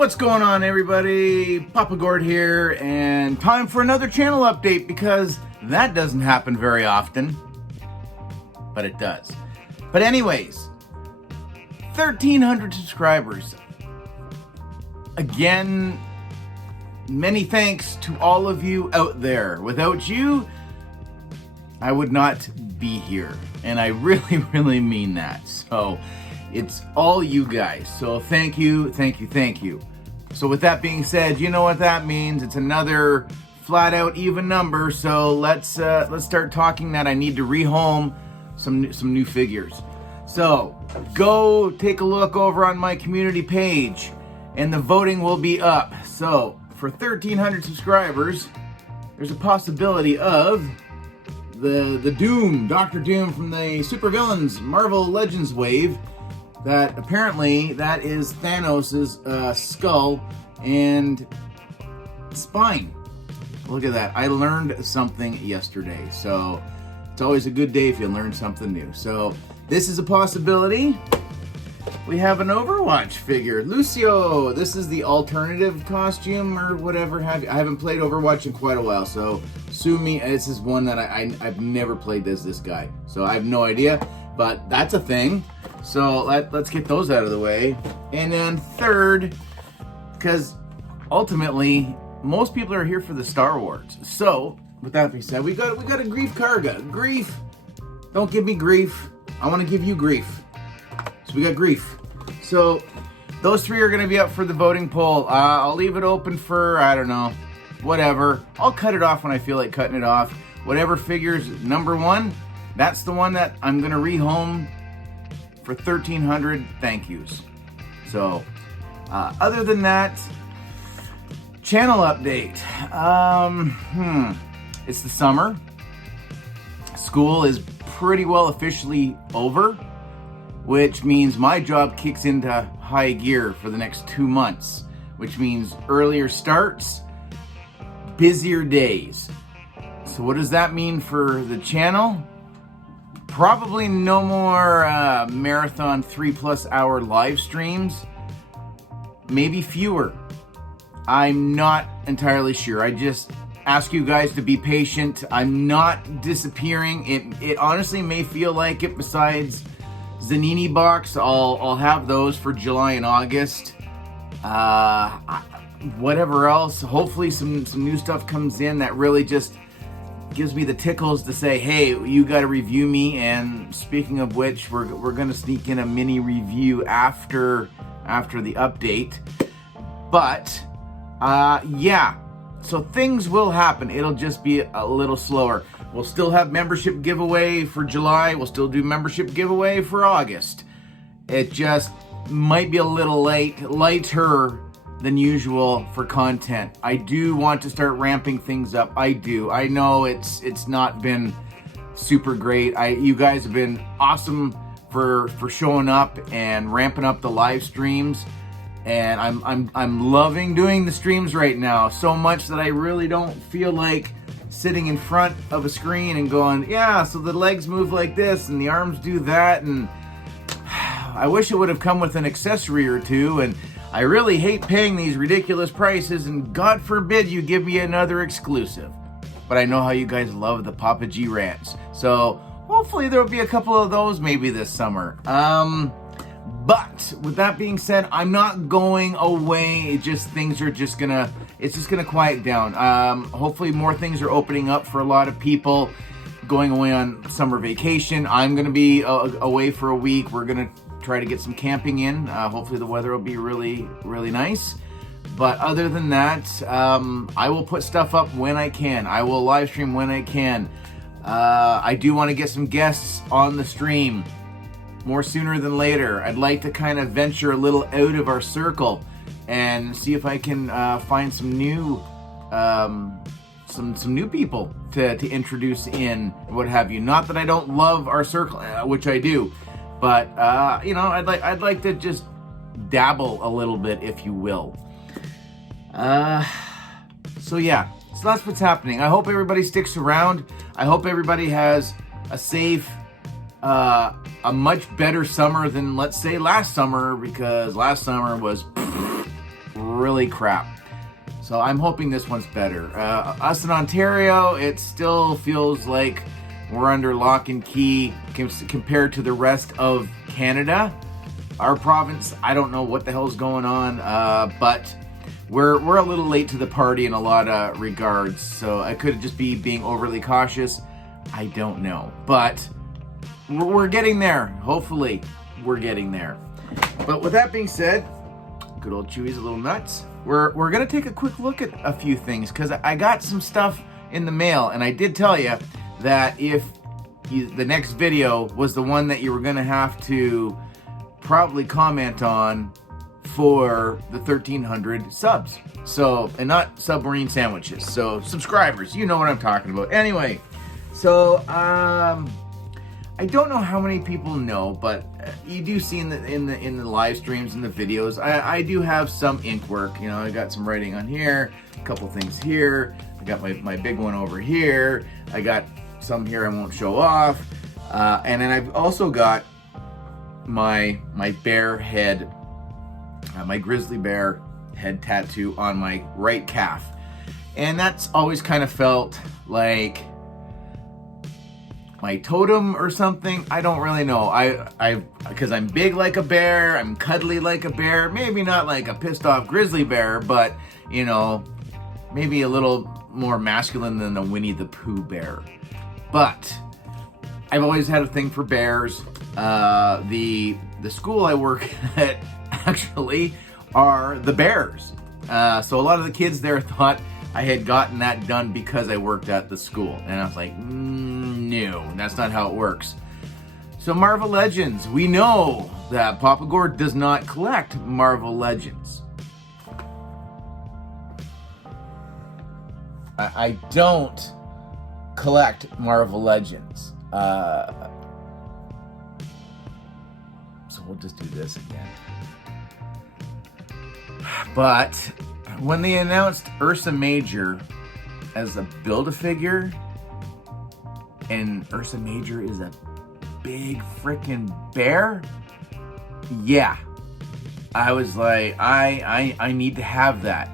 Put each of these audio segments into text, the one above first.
What's going on, everybody? Papa Gord here, and time for another channel update because that doesn't happen very often, but it does. But anyways, 1,300 subscribers. Again, many thanks to all of you out there. Without you, I would not be here, and I really mean that. So it's all you guys. So thank you. So with that being said, you know what that means. It's another flat out even number. So let's start talking that I need to rehome some new figures. So go take a look over on my community page, and the voting will be up. So for 1,300 subscribers, there's a possibility of the Doom, Dr. Doom from the Supervillains Marvel Legends wave. That apparently that is Thanos' skull and spine. Look at that. I learned something yesterday. So it's always a good day if you learn something new. So this is a possibility. We have an Overwatch figure. Lucio. This is the alternative costume or whatever have you. I haven't played Overwatch in quite a while, so sue me. This is one that I've never played as this guy. So I have no idea, but that's a thing. So let's get those out of the way. And then third, because ultimately most people are here for the Star Wars. So with that being said, we got a Grief Karga. Grief, don't give me grief. I want to give you grief. So we got Grief. So those three are going to be up for the voting poll. I'll leave it open for, I don't know, whatever. I'll cut it off when I feel like cutting it off. Whatever figures number one, that's the one that I'm going to rehome for 1,300 thank yous. So other than that, channel update. It's the summer. School is pretty well officially over, which means my job kicks into high gear for the next 2 months, which means earlier starts, busier days. So what does that mean for the channel? Probably no more marathon 3+ hour live streams. Maybe fewer. I'm not entirely sure. I just ask you guys to be patient. I'm not disappearing. It honestly may feel like it. Besides Zanini box, I'll have those for July and August. Whatever else, hopefully some new stuff comes in that really just gives me the tickles to say, hey, you got to review me. And speaking of which, we're gonna sneak in a mini review after the update. But yeah, so things will happen. It'll just be a little slower. We'll still have membership giveaway for July. We'll still do membership giveaway for August. It just might be a little lighter than usual for content. I do want to start ramping things up. I do. I know it's not been super great. You guys have been awesome for showing up and ramping up the live streams. And I'm loving doing the streams right now, so much that I really don't feel like sitting in front of a screen and going, yeah, so the legs move like this and the arms do that. And I wish it would have come with an accessory or two. And I really hate paying these ridiculous prices, and God forbid you give me another exclusive. But I know how you guys love the Papa G rants. So hopefully there'll be a couple of those maybe this summer. But with that being said, I'm not going away. It's just gonna quiet down. Hopefully more things are opening up for a lot of people going away on summer vacation. I'm gonna be away for a week. We're gonna try to get some camping in. Hopefully the weather will be really nice. But other than that, I will put stuff up when I can. I will live stream when I can. I do want to get some guests on the stream more sooner than later. I'd like to kind of venture a little out of our circle and see if I can find some new some new people to introduce in, what have you. Not that I don't love our circle, which I do, but you know, I'd like to just dabble a little bit, if you will. So yeah, so that's what's happening. I hope everybody sticks around. I hope everybody has a safe, a much better summer than, let's say, last summer, because last summer was really crap. So I'm hoping this one's better. Us in Ontario, it still feels like we're under lock and key compared to the rest of Canada. Our province, I don't know what the hell's going on, but we're a little late to the party in a lot of regards. So I could just be being overly cautious. I don't know, but we're getting there. Hopefully, we're getting there. But with that being said, good old Chewy's a little nuts. We're gonna take a quick look at a few things because I got some stuff in the mail, and I did tell you that if the next video was the one that you were gonna have to probably comment on for the 1,300 subs. So, and not submarine sandwiches. So, subscribers, you know what I'm talking about. Anyway, so I don't know how many people know, but you do see in the live streams and the videos, I do have some ink work. You know, I got some writing on here, a couple things here. I got my big one over here. I got some here I won't show off. And then I've also got my bear head, my grizzly bear head tattoo on my right calf. And that's always kind of felt like my totem or something. I don't really know. Because I'm big like a bear, I'm cuddly like a bear, maybe not like a pissed off grizzly bear, but you know, maybe a little more masculine than a Winnie the Pooh bear. But I've always had a thing for bears. The school I work at actually are the Bears. So a lot of the kids there thought I had gotten that done because I worked at the school. And I was like, no, that's not how it works. So Marvel Legends, we know that Papa Gore does not collect Marvel Legends. I don't collect Marvel Legends. So we'll just do this again. But when they announced Ursa Major as a Build-A-Figure, and Ursa Major is a big freaking bear, yeah, I was like, I need to have that.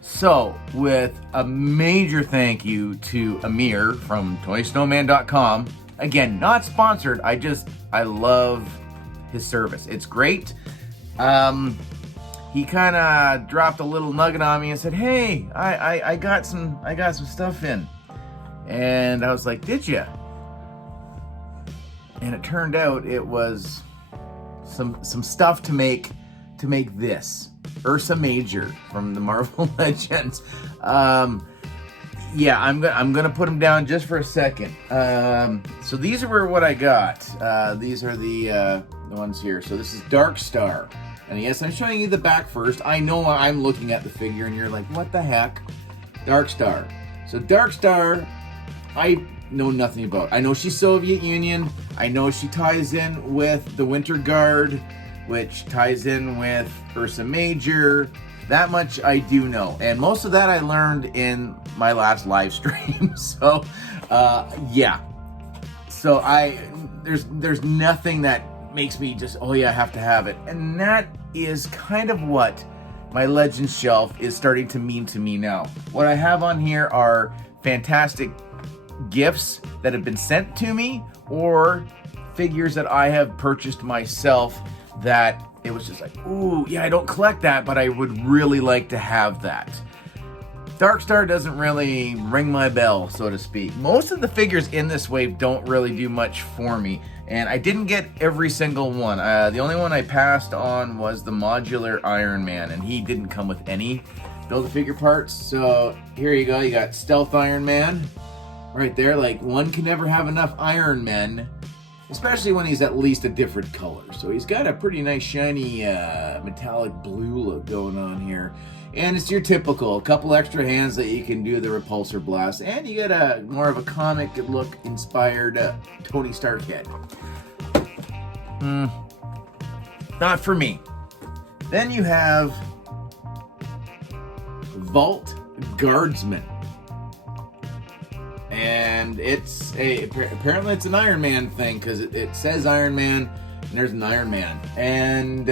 So with a major thank you to Amir from toysnowman.com, again, not sponsored, I love his service. It's great. He kind of dropped a little nugget on me and said, "Hey, I got some stuff in," and I was like, "Did you?" And it turned out it was some stuff to make this Ursa Major from the Marvel Legends. Yeah, I'm gonna put them down just for a second. So these were what I got. These are the ones here. So this is Dark Star. And yes, I'm showing you the back first. I know I'm looking at the figure and you're like, what the heck? Dark Star. So Dark Star, I know nothing about. I know she's Soviet Union. I know she ties in with the Winter Guard, which ties in with Ursa Major. That much I do know. And most of that I learned in my last live stream. So, yeah. So there's nothing that makes me just, oh yeah, I have to have it. And that is kind of what my Legends shelf is starting to mean to me now. What I have on here are fantastic gifts that have been sent to me or figures that I have purchased myself that it was just like, ooh, yeah, I don't collect that, but I would really like to have that. Dark Star doesn't really ring my bell, so to speak. Most of the figures in this wave don't really do much for me, and I didn't get every single one. The only one I passed on was the modular Iron Man, and he didn't come with any Build-A-Figure parts. So here you go, you got Stealth Iron Man right there. Like, one can never have enough Iron Men, especially when he's at least a different color. So he's got a pretty nice shiny metallic blue look going on here. And it's your typical, a couple extra hands that you can do the repulsor blast, and you get a more of a comic look inspired Tony Stark head. Not for me. Then you have Vault Guardsman. And apparently it's an Iron Man thing, because it says Iron Man, and there's an Iron Man. And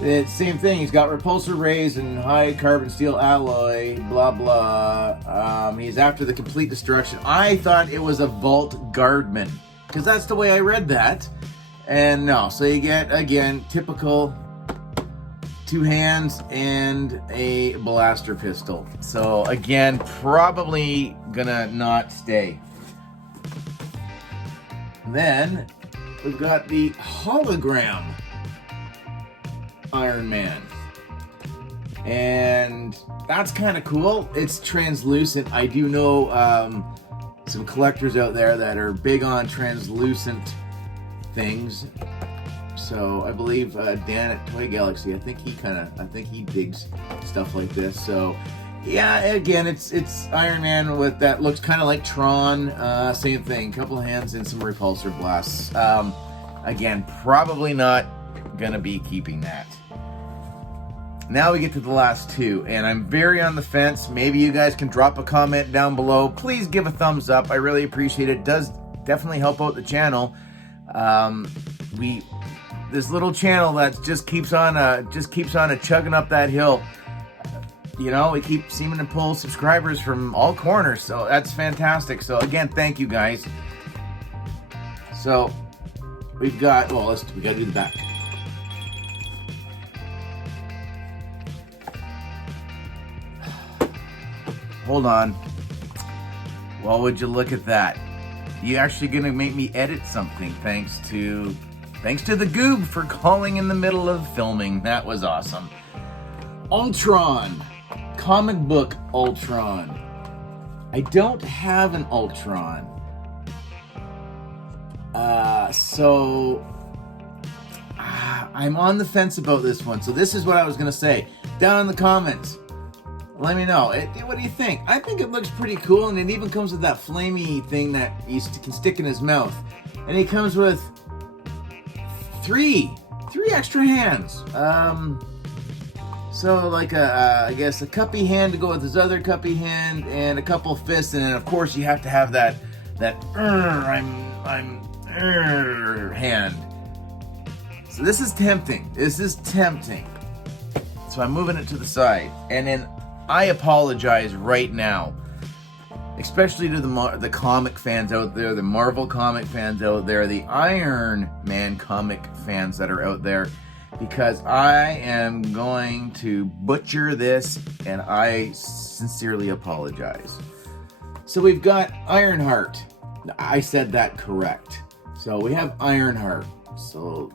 It's same thing. He's got repulsor rays and high carbon steel alloy, blah, blah. He's after the complete destruction. I thought it was a Vault Guardman, because that's the way I read that. And no, so you get, again, typical 2 hands and a blaster pistol. So again, probably gonna not stay. Then we've got the hologram Iron Man, and that's kind of cool. It's translucent. I do know some collectors out there that are big on translucent things. So I believe Dan at Toy Galaxy, I think he digs stuff like this. So yeah, again, it's Iron Man with that looks kind of like Tron. Same thing, couple of hands and some repulsor blasts. Again, probably not gonna be keeping that. Now we get to the last 2, and I'm very on the fence. Maybe you guys can drop a comment down below. Please give a thumbs up. I really appreciate it. It does definitely help out the channel. This little channel that just keeps on chugging up that hill. You know, we keep seeming to pull subscribers from all corners, so that's fantastic. So again, thank you guys. So we've got, well, we gotta do the back. Hold on. Well, would you look at that? You actually gonna make me edit something thanks to the Goob for calling in the middle of filming. That was awesome. Ultron. Comic book Ultron. I don't have an Ultron. So I'm on the fence about this one. So this is what I was gonna say. Down in the comments, let me know. What do you think? I think it looks pretty cool, and it even comes with that flamey thing that he can stick in his mouth. And he comes with three extra hands. So like I guess a cuppy hand to go with his other cuppy hand, and a couple of fists, and then of course you have to have that hand. So this is tempting. So I'm moving it to the side, and then I apologize right now, especially to the comic fans out there, the Marvel comic fans out there, the Iron Man comic fans that are out there, because I am going to butcher this, and I sincerely apologize. So we've got Ironheart. I said that correct. So we have Ironheart. So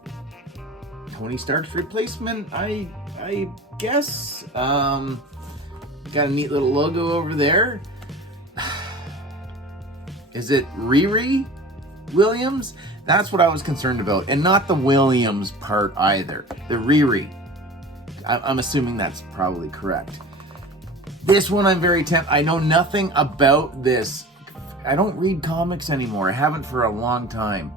Tony Stark's replacement, I guess. Got a neat little logo over there. Is it Riri Williams? That's what I was concerned about. And not the Williams part either. The Riri. I'm assuming that's probably correct. This one I'm very tempted. I know nothing about this. I don't read comics anymore. I haven't for a long time.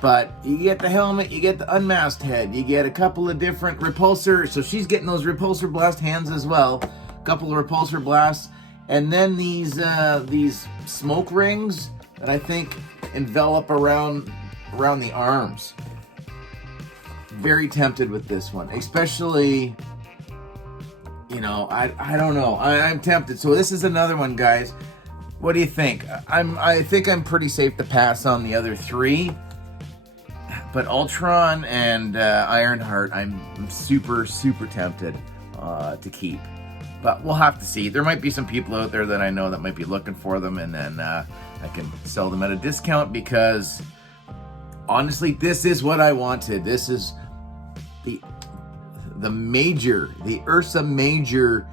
But you get the helmet, you get the unmasked head, you get a couple of different repulsor. So she's getting those repulsor blast hands as well. Couple of repulsor blasts, and then these smoke rings that I think envelop around the arms. Very tempted with this one, especially, you know, I don't know. I'm tempted. So this is another one, guys. What do you think? I think I'm pretty safe to pass on the other 3, but Ultron and Ironheart, I'm super tempted to keep. But we'll have to see. There might be some people out there that I know that might be looking for them, and then I can sell them at a discount, because honestly, this is what I wanted. This is the Ursa Major,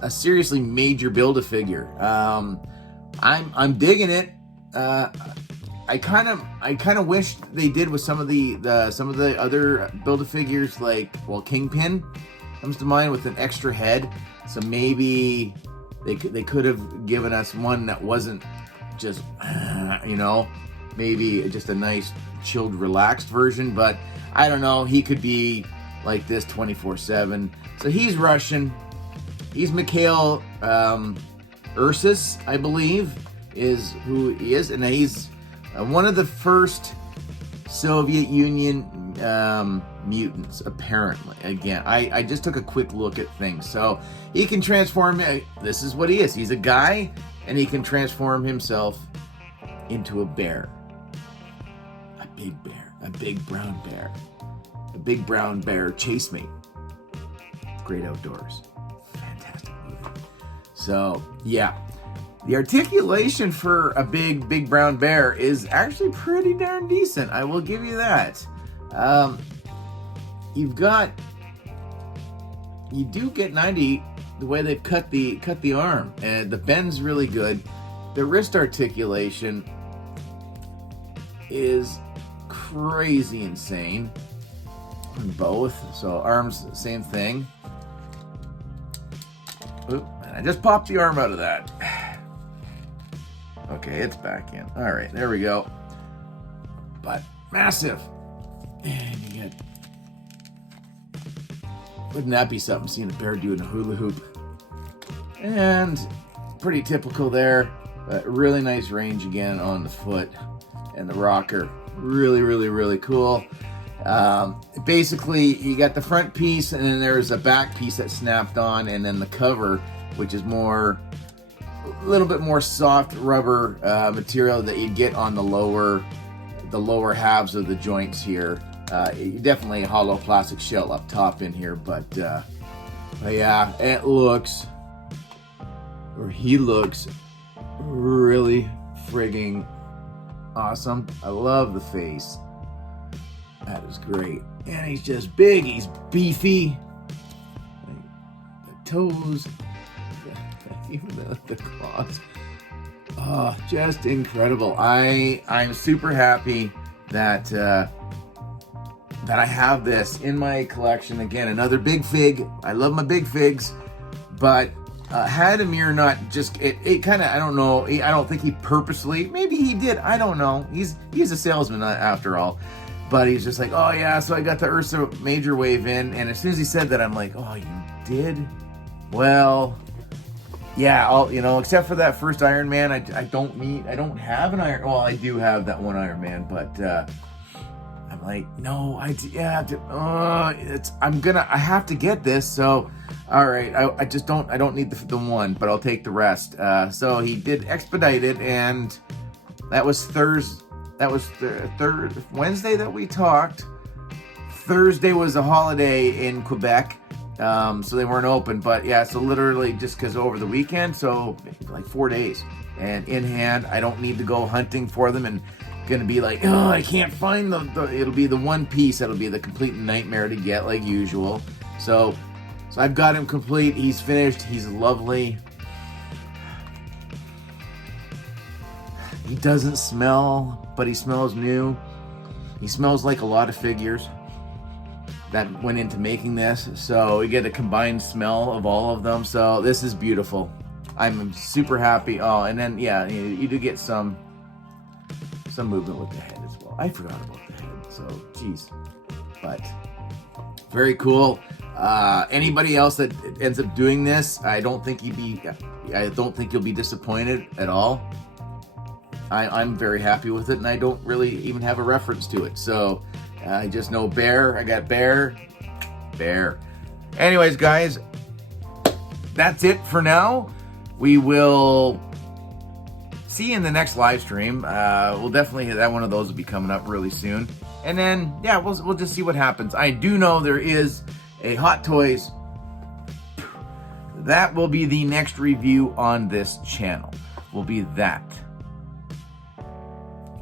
a seriously major Build-A-Figure. I'm digging it. I kind of wish they did with some of the other Build-A-Figures, like, well, Kingpin comes to mind with an extra head. So maybe they could have given us one that wasn't just, you know, maybe just a nice chilled, relaxed version. But I don't know, he could be like this 24/7. So he's Russian. He's Mikhail Ursus, I believe, is who he is, and he's one of the first Soviet Union mutants, apparently. Again, I just took a quick look at things. So he can transform, this is what he is. He's a guy, and he can transform himself into a bear. A big bear, a big brown bear. A big brown bear chase me. Great outdoors. Fantastic movie. So, yeah. The articulation for a big brown bear is actually pretty darn decent. I will give you that. You do get 90 the way they've cut the arm, and the bend's really good. The wrist articulation is crazy insane on both. So arms, same thing. Oop, and I just popped the arm out of that. Okay, it's back in. All right, there we go. But massive. And you get, wouldn't that be something, seeing a bear doing a hula hoop? And pretty typical there. Really nice range again on the foot and the rocker. Really cool. Basically, you got the front piece, and then there's a back piece that snapped on, and then the cover, which is a little bit more soft rubber material that you get on the lower halves of the joints here. Definitely a hollow plastic shell up top in here, but yeah, it looks, or he looks, really frigging awesome. I love the face. That is great. And he's just big, he's beefy. The toes, even the claws. Oh, just incredible. I'm super happy that I have this in my collection. Again, another big fig. I love my big figs, but had Amir not just, it kind of, I don't know, I don't think he purposely, maybe he did, I don't know. He's a salesman after all. But he's just like, oh yeah, so I got the Ursa Major Wave in, and as soon as he said that, I'm like, oh, you did? Well, yeah, except for that first Iron Man, I don't have an Iron, well, I do have that one Iron Man, but I'm like, no, I have to get this, so, all right, I don't need the one, but I'll take the rest. So he did expedite it, and that was the Wednesday that we talked. Thursday was a holiday in Quebec, so they weren't open. But yeah, so literally just because over the weekend, so like 4 days, and in hand. I don't need to go hunting for them and gonna be like, oh, I can't find it'll be the one piece that'll be the complete nightmare to get like usual. So I've got him complete. He's finished. He's lovely. He doesn't smell, but he smells new. He smells like a lot of figures that went into making this. So we get a combined smell of all of them. So this is beautiful. I'm super happy. Oh, and then, yeah, you do get some movement with the head as well. I forgot about the head. So, geez. But very cool. Anybody else that ends up doing this, I don't think you'll be disappointed at all. I'm very happy with it, and I don't really even have a reference to it. So I just know bear. I got bear. Anyways, guys, that's it for now. We will see you in the next live stream. We'll definitely, that one of those will be coming up really soon. And then, yeah, we'll just see what happens. I do know there is a Hot Toys. That will be the next review on this channel. Will be that.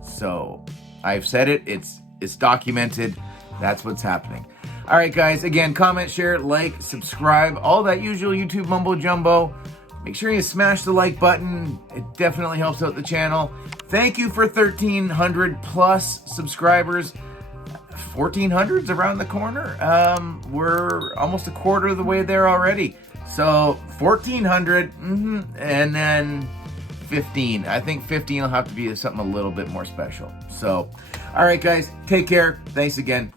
So I've said it, it's documented. That's what's happening. All right, guys, again, comment, share, like, subscribe, all that usual YouTube mumbo jumbo. Make sure you smash the like button. It definitely helps out the channel. Thank you for 1,300 plus subscribers. 1,400's around the corner. We're almost a quarter of the way there already. So 1,400, and then 15. I think 15 will have to be something a little bit more special. So, all right, guys, take care. Thanks again.